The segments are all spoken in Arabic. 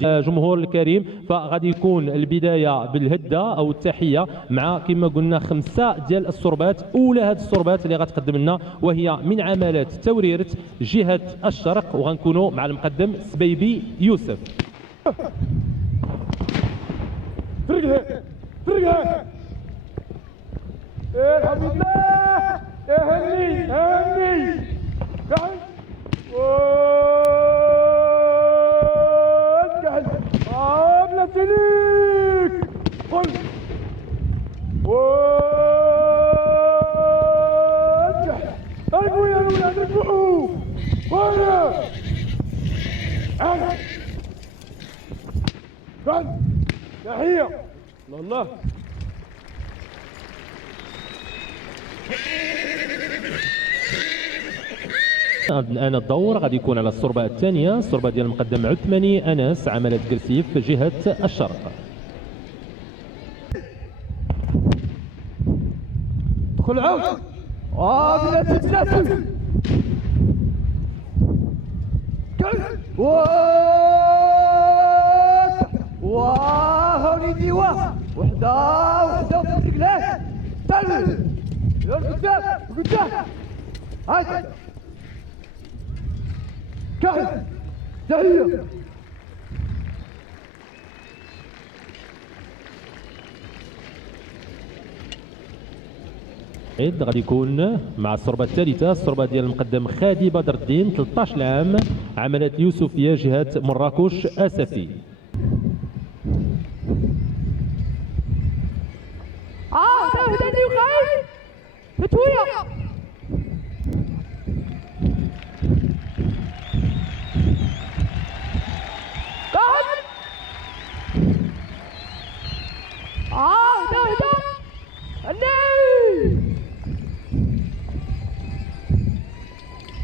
جمهور الكريم، فغادي يكون البدايه بالهده او التحيه مع كما قلنا 5 ديال السربات. اولى هذه السربات اللي غتقدم لنا وهي من عمالات توريره جهه الشرق، وغنكونوا مع المقدم سبيبي يوسف. فرقها فرقها الحمد لله هني هني قاعد قاعد لا تليك قل ارجع يا ولاد ارجعوا وين قاعد تحيه الله الان الدور غادي يكون على الصربه الثانيه، الصربه ديال المقدم عثماني انس عملت كرسيف جهه الشرق. دخل عود بلا تتناسل وليدي وحده وحده وفي رجليك تل قدام قدام هاي كهل تحيه غادي يكون مع الصربه الثالثه، الصربه ديال المقدم خادي بدر الدين 13 عام عملت يوسفيه جهه مراكش اسفي. هداني وخايف تتويا قاعد هدا هني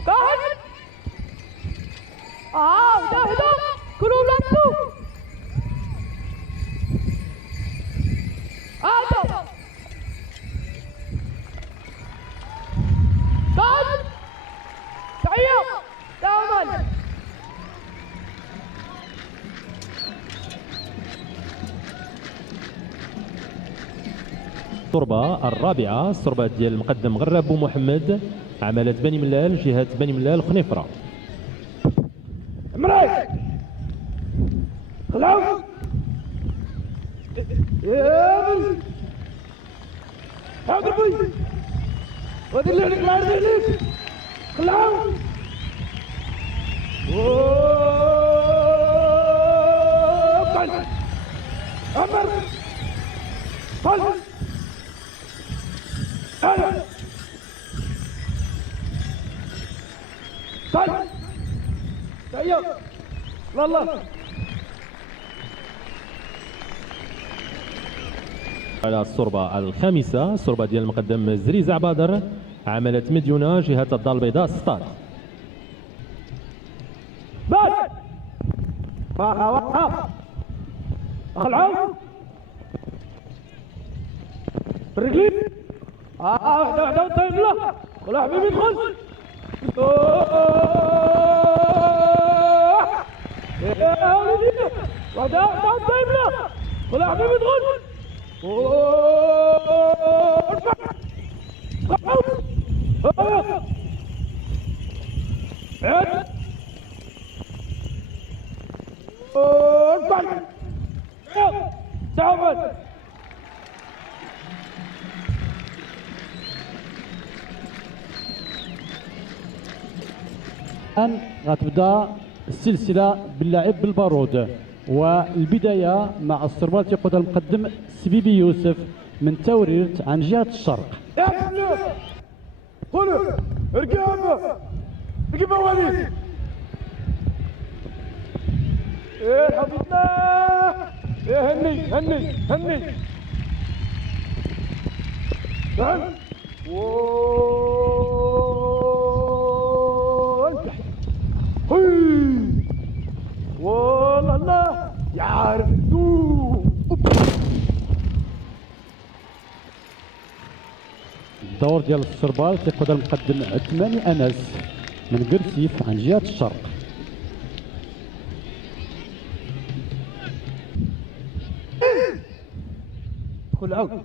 قاعد هدا كلوا لابسوا هدا قاعد تحية دائما الصربه الرابعه، الصربه ديال المقدم غراب بو محمد عملت بني ملال جهه بني ملال خنيفره. مراي خلاص يا من هذا بوي ودي اللي عليك العرض عليك خلاص قل أمر قل أنا قل تأيّب والله على الصربة الخامسة، الصربة ديال المقدم زريزع بدر عملت مديونة جهة الدار البيضاء ستاد. بس وقف العوض برجلي واحدة طيب له ولا حبيبي ادخل يا ولدي واحدة طيب له ولا حبيبي ادخل ارفع عد ارفع تعال الآن غتبدا السلسلة باللعب بالبارود، والبداية مع السربات يقودها المقدم سبيبي يوسف من توريرت عن جهة الشرق. قولوا ارقب ارقب وليد ايه الحمد لله ايه هني هني هني تعال والله الله يعرف الدور ديال السربال تيقودها المقدم عثماني انس من قرسيف عن جهة الشرق. كل عود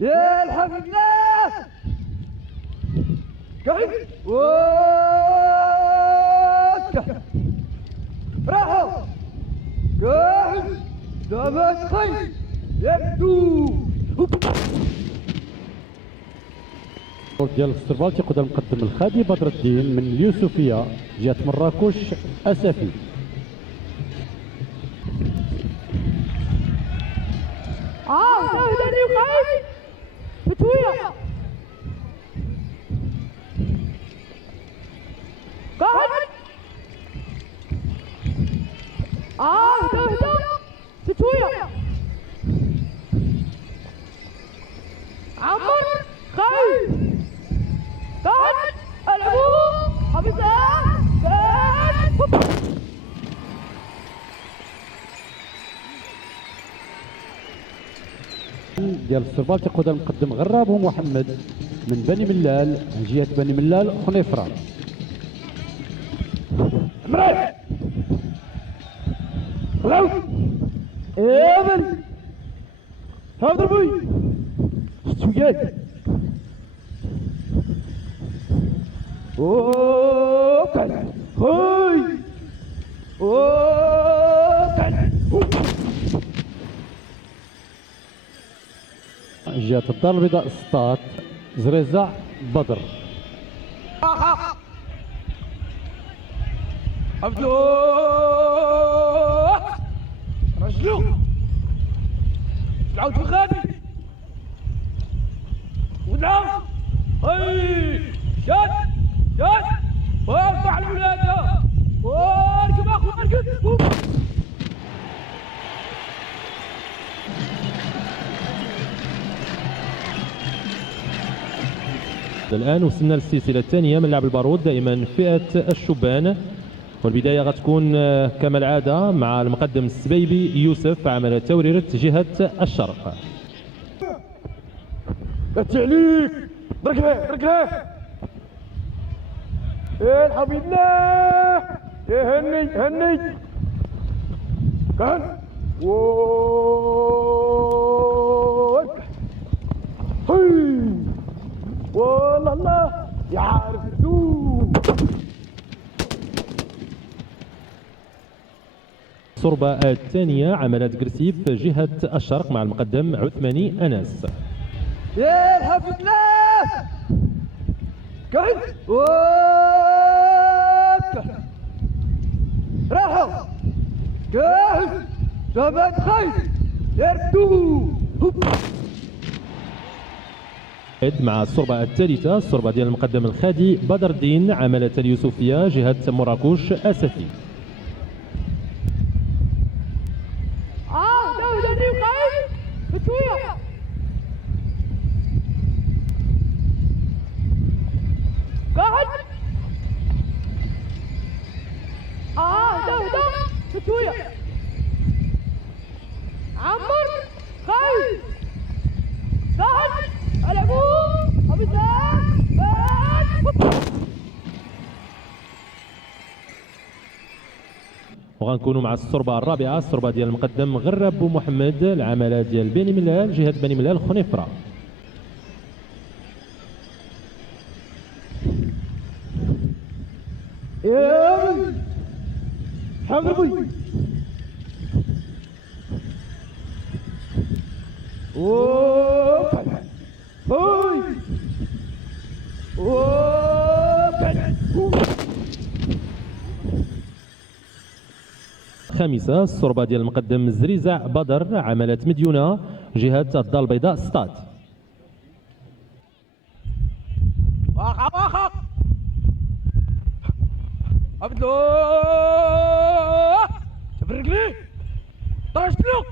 يا الحمد لله قاعد وكا راحوا قاعد دابا خير يبدو ديال السربال تيقود المقدم الخادي بدر الدين من اليوسفيه جهه مراكش اسفي. هداني وخايف بتويا قاعد هدا بتويا عمر خايف قاعد العبوا حبيبه ديال السربال تيقود المقدم غراب ومحمد من بني ملال من جهه بني ملال خنيفره. مريح خلاص يا بني هذا بوي شويه اوه كان هاي اوه كان جهه الدار البيضاء سطات زريزع بدر. عبدو رجلو العود في الغادي ودعم هاي شاد وارفع الولاده واركب اخو اركب الآن وصلنا للسلسلة الثانية من لعب البارود، دائما فئة الشبان، والبداية غتكون كما العادة مع المقدم السبيبي يوسف عمل توريرة جهة الشرق. عليك ركله يا الحبيب الله يا هني كان هي والله الله يعرف دوم. الصربة الثانية عملت جرسيف جهة الشرق مع المقدم عثماني أنس. يا الحمد لله كان راحوا كان زمان خير يردو مع الصربة الثالثة، الصربة ديال المقدم الخادي بدر الدين عملت اليوسفية جهة مراكش أسفي. هداني وخايف بتويا قاعد هدا بتويا عمر خايف قاعد العبوا حبيبه وغنكونوا مع الصربة الرابعة، الصربة ديال المقدم غراب بومحمد العمالة ديال بني ملال جهة بني ملال خنيفرة. يا حبيبي اوه هاي خامسة الصربة ديال المقدم زريزع بدر عملت مديونة جهة الدار البيضاء ستاد. واخا عبدو شوف رجلي طرش له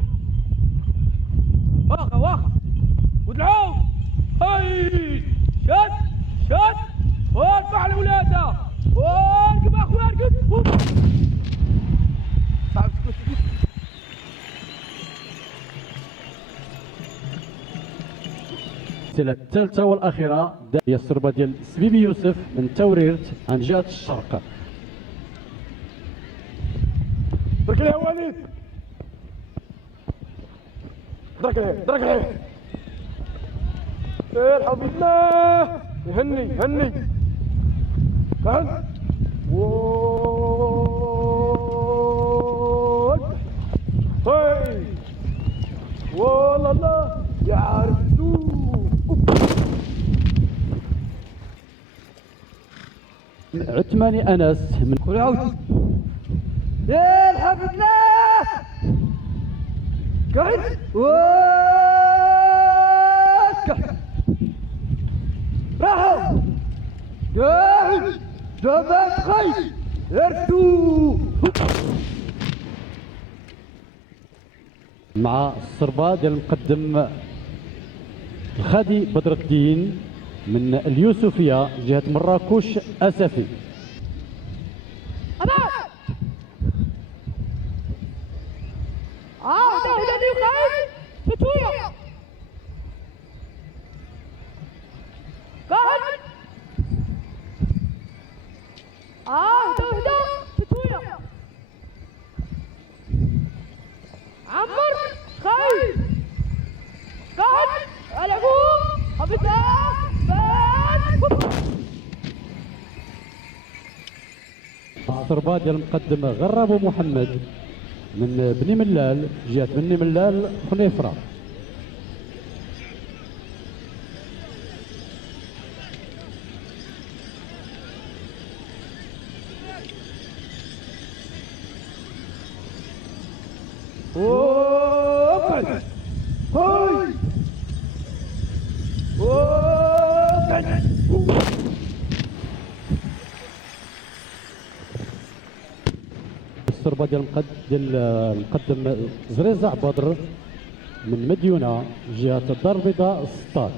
واخا ودعوا هاي شاد وارفع الولاده واركب اخويا اركب السلسلة الثالثة والأخيرة هي الصربة ديال سبيبي يوسف من توريرت عن جهة الشرق. ركلي يا وليد درك عليه درك عليه. سير حبيب الله يهني هني فهد هاي والله لا يا عرفتو. عثماني انس من كل عود يا حبيب الله قاعد واسكت راحوا قاعد دمك خي ارتو مع الصربة ديال المقدم الخادي بدر الدين من اليوسفية جهة مراكش أسفي. أبا هدا قاعد شوية قاعد هدا شوية عمر خايف قاعد العبوا حبيبنا الصربة ديال المقدم غرابو محمد من بني ملال جهة بني ملال خنيفرة. الصربة ديال المقدم زريزع بدر من مديونة جهة الدار البيضاء السطات.